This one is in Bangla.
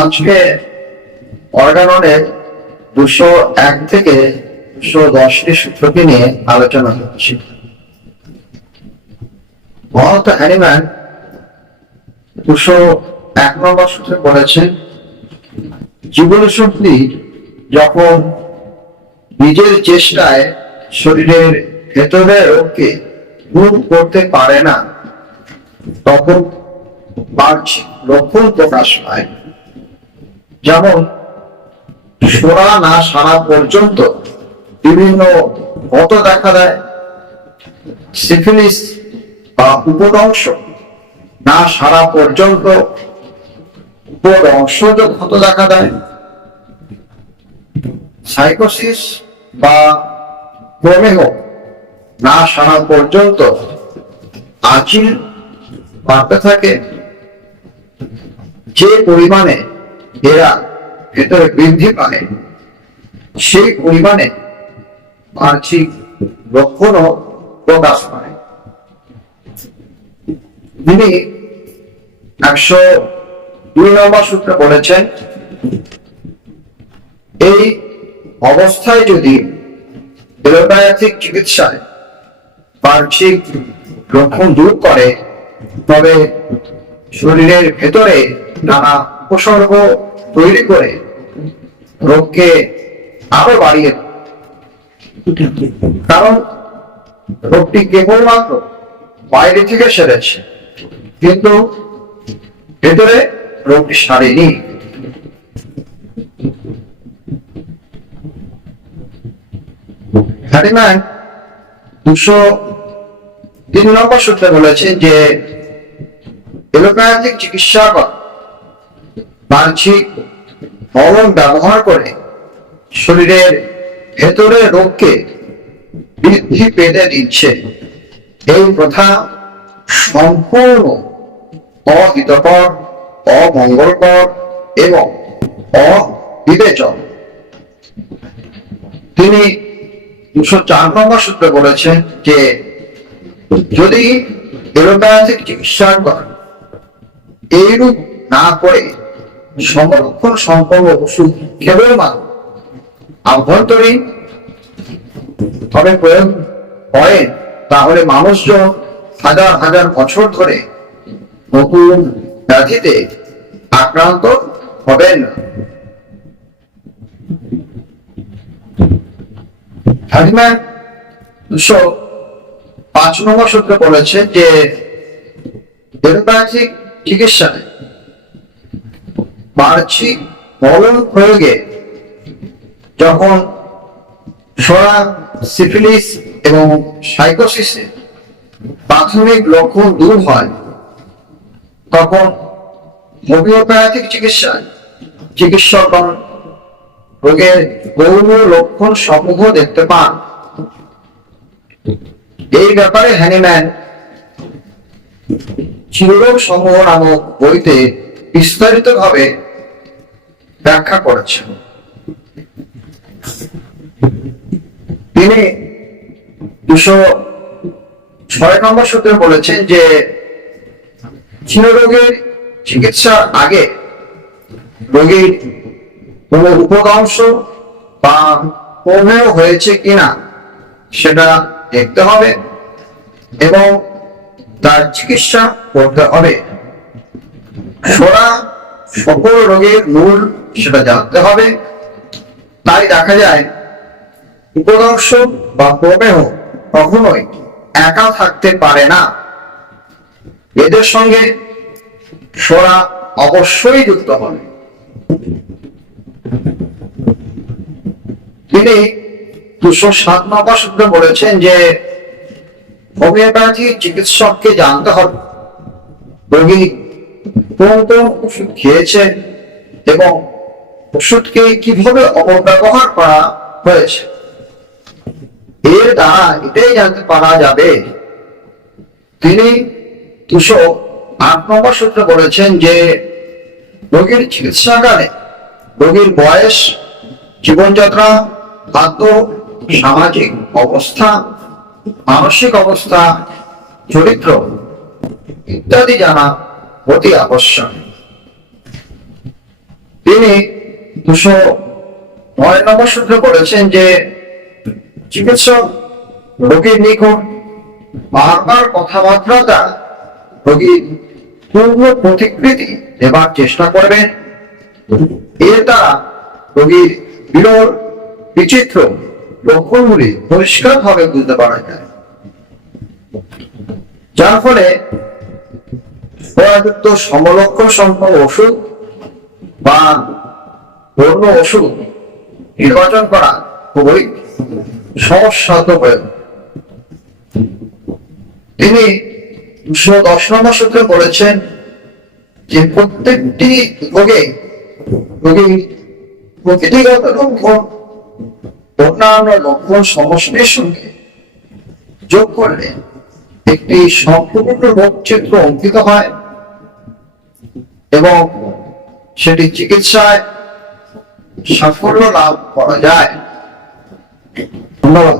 আজকে অর্গাননের 201 থেকে 210টি সূত্রকে নিয়ে আলোচনা করছি। মহাত্মা হ্যানিম্যান 201 নম্বর সূত্রে বলেছেন, জীবন শক্তি যখন নিজের চেষ্টায় শরীরের ভেতরের রোগকে দূর করতে পারে না, তখন বাহ্যিক লক্ষণ প্রকাশ পায়। যেমন সোরা না সারা পর্যন্ত বিভিন্ন ক্ষত দেখা দেয়, সিফিলিস বা উপদংশ না সারা পর্যন্ত উপদংশজ ক্ষত দেখা দেয়, সাইকোসিস বা প্রমেহ না সারা পর্যন্ত আঁচিল বাড়তে থাকে। যে পরিমাণে এরা ভেতরে বৃদ্ধি পায়, সেই পরিমাণে বাহ্যিক লক্ষণও প্রকাশ পায়। তিনি 102 নম্বর সূত্রে বলেছেন, এই অবস্থায় যদি এলোপ্যাথিক চিকিৎসায় বাহ্যিক লক্ষণ দূর করে, তবে শরীরের ভেতরে নানা উপসর্গ তৈরি করে রোগকে আরো বাড়িয়ে দেয়। কারণ রোগটি কেবলমাত্র বাইরে থেকে সেরেছে, কিন্তু ভেতরে রোগটি সারেনি। হ্যানিম্যান 203 নম্বর সূত্রে বলেছেন যে এলোপ্যাথিক চিকিৎসকরা বাহ্যিক মলম ব্যবহার করে শরীরের ভেতরের রোগকে বৃদ্ধি পেতে দিচ্ছে। এই প্রথা সম্পূর্ণ অহিতকর, অমঙ্গলকর এবং অবিবেচক। তিনি 204 নম্বর সূত্রে বলেছেন যে যদি এলোপ্যাথিক চিকিৎসকরা এইরূপ না করে সংরক্ষণ সম্পন্ন ওষুধ কেবলমাত্র আভ্যন্তরীণ ভাবে প্রয়োগ করেন, তাহলে মানুষজন হাজার হাজার বছর ধরে নতুন ব্যাধিতে আক্রান্ত হবেন না। হ্যানিম্যান 205 নম্বর সূত্রে বলেছে যে এলোপ্যাথিক চিকিৎসায় বাহ্যিক মলম প্রয়োগে যখন সোরা, সিফিলিস এবং সাইকোসিসের প্রাথমিক লক্ষণ দূর হয়, তখন হোমিওপ্যাথিক চিকিৎসায় চিকিৎসকগণ রোগের গৌণ লক্ষণ সমূহ দেখতে পান। এই ব্যাপারে হ্যানিম্যান চিররোগ সমূহ নামক বইতে বিস্তারিত ভাবে ব্যাখ্যা করেছেন। তিনি 206 নম্বর সূত্রে বলেছেন যে চিররোগের চিকিৎসার আগে রোগীর কোন উপদংশ বা প্রমেহ হয়েছে কিনা সেটা দেখতে হবে এবং তার চিকিৎসা করতে হবে। সোরা সকল রোগের মূল, সেটা জানতে হবে। তাই দেখা যায় উপদংশ বা প্রমেহ কখনোই একা থাকতে পারে না, এদের সঙ্গে সোরা অবশ্যই যুক্ত হবে। তিনি 207 নম্বর সূত্রে বলেছেন যে হোমিওপ্যাথি চিকিৎসককে জানতে হবে রোগী কোন কোন ওষুধ খেয়েছে এবং ওষুধকে কিভাবে অপব্যবহার করা হয়েছে। এর দ্বারা এটাই জানতে পারা যাবে। তিনি 208 নম্বর সূত্রে বলেছেন যে রোগীর চিকিৎসাকালে রোগীর বয়স, জীবনযাত্রা, খাদ্য, সামাজিক অবস্থা, মানসিক অবস্থা, চরিত্র ইত্যাদি জানা অতি আবশ্যক। তিনি 209 সূত্রে বলেছেন যে চিকিৎসক রোগীর নিকট বারবার কথাবার্তা দ্বারা রোগীর পূর্ণ প্রতিকৃতি দেবার চেষ্টা করবেন। এর দ্বারা রোগীর বিরল বিচিত্র লক্ষণগুলি পরিষ্কার ভাবে বুঝতে পারা যায়, যার ফলে উপযুক্ত সমলক্ষণ সম্পন্ন ওষুধ বা অন্য ওষুধ নির্বাচন করা খুবই সহজসাধ্য হয়ে ওঠে। তিনি 210 সূত্রে বলেছেন যে প্রত্যেকটি রোগীর প্রকৃতিগত লক্ষণ অন্যান্য লক্ষণ সমষ্টির সঙ্গে যোগ করলে একটি সম্পূর্ণ রোগ চিত্র অঙ্কিত হয় এবং সেটি চিকিৎসায় সাফল্য লাভ করা যায়। ধন্যবাদ।